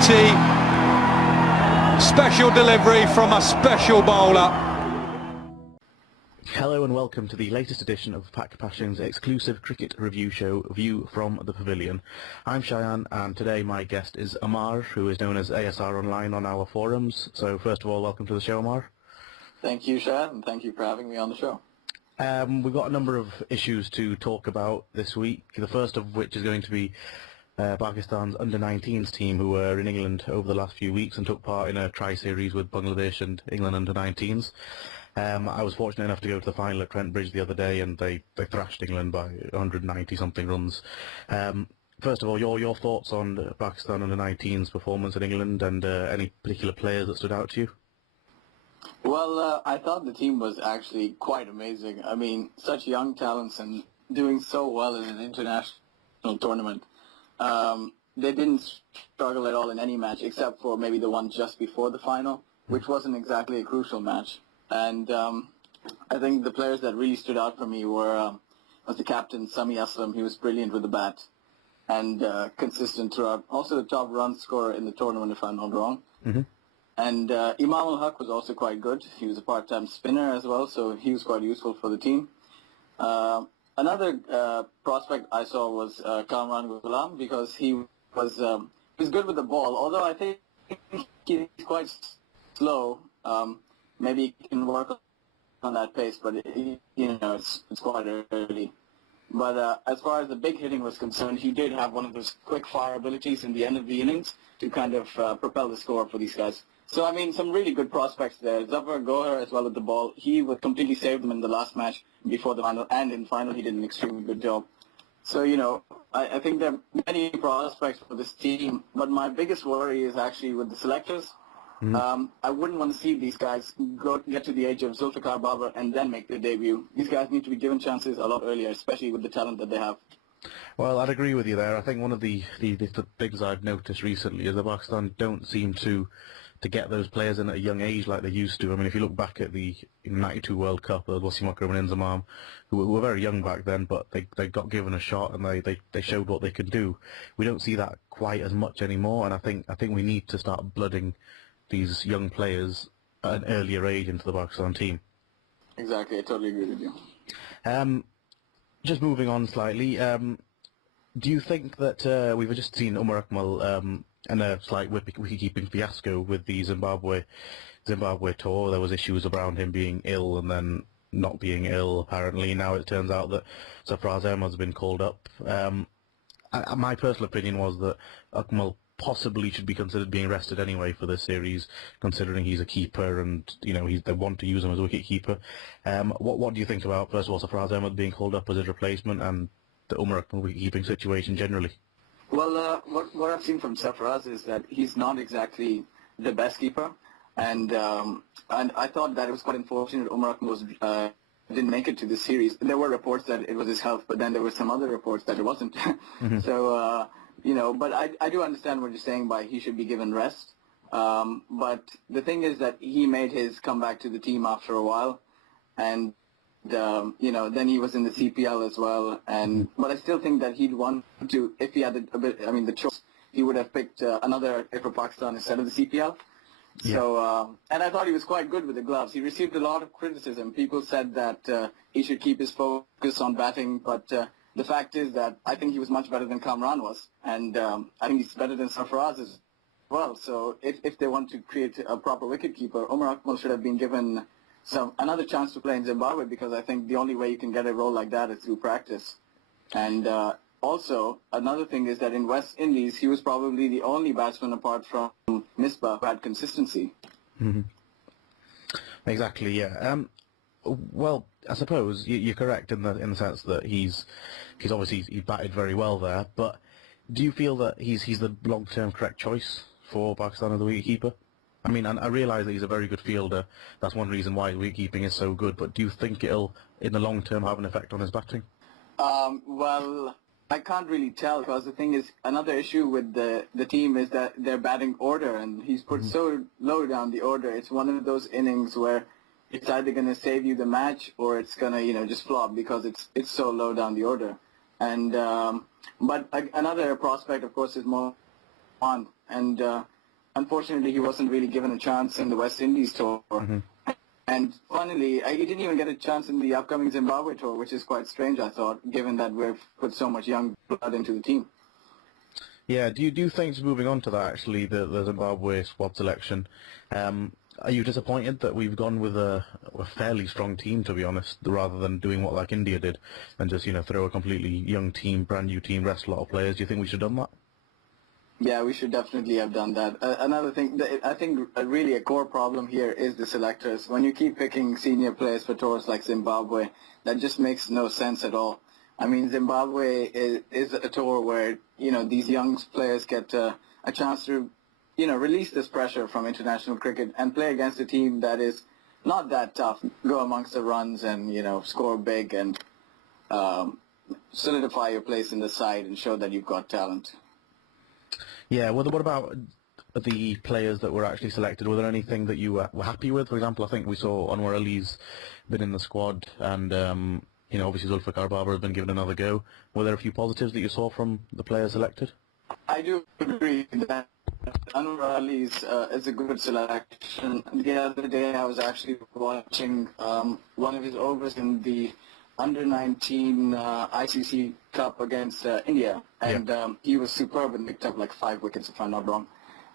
beauty. Special delivery from a special bowler. Hello and welcome to the latest edition of PakPassion's exclusive cricket review show, View from the Pavilion. I'm Shayan, and today my guest is Ammaar, who is known as ASR Online on our forums. So first of all, welcome to the show, Ammaar. Thank you, Shayan, and thank you for having me on the show. We've got a number of issues to talk about this week, the first of which is going to be Pakistan's under-19s team, who were in England over the last few weeks and took part in a tri-series with Bangladesh and England under-19s. I was fortunate enough to go to the final at Trent Bridge the other day, and they thrashed England by 190-something runs. First of all, your thoughts on Pakistan under-19s performance in England, and any particular players that stood out to you? Well, I thought the team was actually quite amazing. I mean, such young talents and doing so well in an international tournament. They didn't struggle at all in any match, except for maybe the one just before the final, which wasn't exactly a crucial match. And I think the players that really stood out for me was the captain, Sami Aslam. He was brilliant with the bat and consistent throughout. Also the top run scorer in the tournament, if I'm not wrong. Mm-hmm. And Imam Al-Haq was also quite good. He was a part-time spinner as well, so he was quite useful for the team. Another prospect I saw was Kamran Ghulam, because he was good with the ball, although I think he's quite slow. Maybe he can work on that pace, but it's quite early. But as far as the big hitting was concerned, he did have one of those quick fire abilities in the end of the innings to kind of propel the score for these guys. So, I mean, some really good prospects there. Zafar Gohar as well with the ball. He would completely save them in the last match before the final, and in final he did an extremely good job. So, I think there are many prospects for this team, but my biggest worry is actually with the selectors. Mm-hmm. I wouldn't want to see these guys get to the age of Zulfikar Babar and then make their debut. These guys need to be given chances a lot earlier, especially with the talent that they have. Well, I'd agree with you there. I think one of the things I've noticed recently is that Pakistan don't seem to get those players in at a young age like they used to. I mean, if you look back at the 92 World Cup, there was Wasim Akram and Inzamam, who were very young back then, but they got given a shot and they showed what they could do. We don't see that quite as much anymore, and I think we need to start blooding these young players at an earlier age into the Pakistan team. Exactly, I totally agree with you. Just moving on slightly, do you think that we've just seen Umar Akmal and a slight wicket-keeping fiasco with the Zimbabwe Tour? There was issues around him being ill and then not being ill, apparently. Now it turns out that Sarfraz Ahmad's been called up. My personal opinion was that Akmal possibly should be considered being rested anyway for this series, considering he's a keeper and they want to use him as a wicket keeper. What do you think about, first of all, Sarfraz Ahmad being called up as his replacement and the Umar Akmal wicket keeping situation generally? Well, what I've seen from Sarfraz is that he's not exactly the best keeper, and I thought that it was quite unfortunate Umar Akmal didn't make it to this series. There were reports that it was his health, but then there were some other reports that it wasn't. Mm-hmm. So. But I do understand what you're saying by he should be given rest. But the thing is that he made his comeback to the team after a while, and then he was in the CPL as well. But I still think that he'd want to, if he had the choice, he would have picked another for Pakistan instead of the CPL. Yeah. So, and I thought he was quite good with the gloves. He received a lot of criticism. People said that he should keep his focus on batting, but the fact is that I think he was much better than Kamran was, and I think he's better than Sarfraz as well. So if they want to create a proper wicketkeeper, Umar Akmal should have been given another chance to play in Zimbabwe, because I think the only way you can get a role like that is through practice. And also, another thing is that in West Indies, he was probably the only batsman apart from Misbah who had consistency. Mm-hmm. Exactly, yeah. Well, I suppose you're correct in the sense that he's obviously he batted very well there. But do you feel that he's the long-term correct choice for Pakistan as the wicketkeeper? I mean, and I realise that he's a very good fielder. That's one reason why wicketkeeping is so good. But do you think it'll, in the long term, have an effect on his batting? Well, I can't really tell, because the thing is, another issue with the team is that their batting order, and he's put so low down the order. It's one of those innings where it's either going to save you the match or it's going to, just flop, because it's so low down the order. And but another prospect, of course, is on. And unfortunately, he wasn't really given a chance in the West Indies tour. And funnily, he didn't even get a chance in the upcoming Zimbabwe tour, which is quite strange, I thought, given that we've put so much young blood into the team. Yeah, do you think, moving on to that, actually, the Zimbabwe squad selection, are you disappointed that we've gone with a fairly strong team, to be honest, rather than doing what like India did and just, throw a completely young team, brand new team, rest a lot of players? Do you think we should have done that? Yeah, we should definitely have done that. Another thing, I think really a core problem here is the selectors. When you keep picking senior players for tours like Zimbabwe, that just makes no sense at all. I mean, Zimbabwe is a tour where, these young players get a chance to, release this pressure from international cricket and play against a team that is not that tough. Go amongst the runs and, score big and solidify your place in the side and show that you've got talent. Yeah, well, what about the players that were actually selected? Was there anything that you were happy with? For example, I think we saw Anwar Ali's been in the squad, and obviously Zulfikar Babar has been given another go. Were there a few positives that you saw from the players selected? I do agree that Anwar Ali is a good selection. The other day I was actually watching one of his overs in the under-19 ICC Cup against India, and he was superb and picked up like 5 wickets, if I'm not wrong,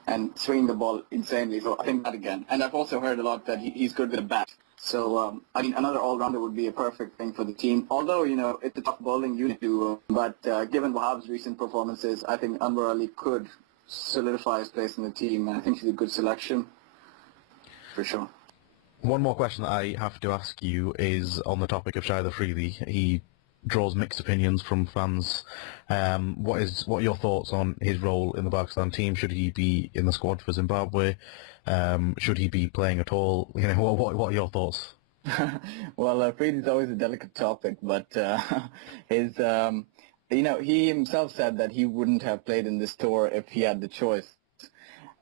and swinging the ball insanely. So I think that again. And I've also heard a lot that he's good with a bat. So, another all-rounder would be a perfect thing for the team. Although, it's a tough bowling unit to, but given Wahab's recent performances, I think Anwar Ali could solidify his place in the team, and I think he's a good selection, for sure. One more question that I have to ask you is on the topic of Shahid Afridi. He draws mixed opinions from fans. What are your thoughts on his role in the Pakistan team? Should he be in the squad for Zimbabwe? Should he be playing at all? What are your thoughts? Well, Afridi is always a delicate topic, but he himself said that he wouldn't have played in this tour if he had the choice.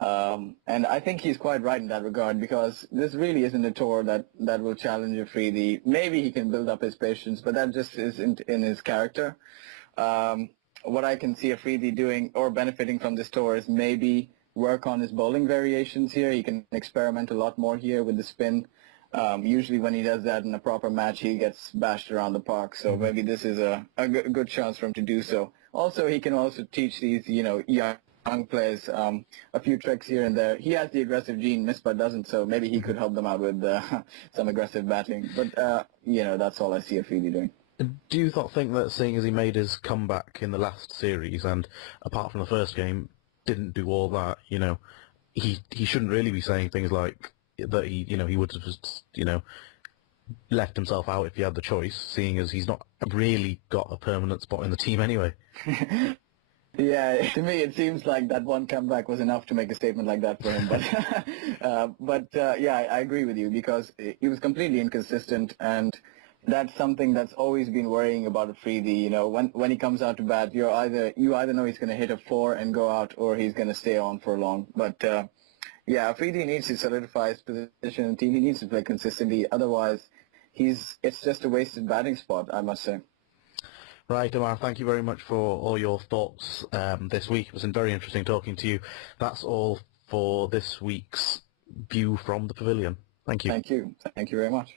And I think he's quite right in that regard, because this really isn't a tour that will challenge Afridi. Maybe he can build up his patience, but that just isn't in his character. What I can see Afridi doing or benefiting from this tour is maybe work on his bowling variations here. He can experiment a lot more here with the spin. Usually when he does that in a proper match, he gets bashed around the park. So maybe this is a good chance for him to do so. Also, he can also teach these, young players a few tricks here and there. He has the aggressive gene, Misbah doesn't, so maybe he could help them out with some aggressive batting. But, that's all I see Afridi doing. Do you think that, seeing as he made his comeback in the last series, and apart from the first game, didn't do all that, he shouldn't really be saying things like that he would have just, left himself out if he had the choice, seeing as he's not really got a permanent spot in the team anyway? Yeah, to me it seems like that one comeback was enough to make a statement like that for him. But I agree with you, because he was completely inconsistent, and that's something that's always been worrying about Afridi. When he comes out to bat, you either know he's going to hit a 4 and go out, or he's going to stay on for long. But Afridi needs to solidify his position in the team. He needs to play consistently. Otherwise, it's just a wasted batting spot, I must say. Right, Umar, thank you very much for all your thoughts this week. It was very interesting talking to you. That's all for this week's View from the Pavilion. Thank you. Thank you. Thank you very much.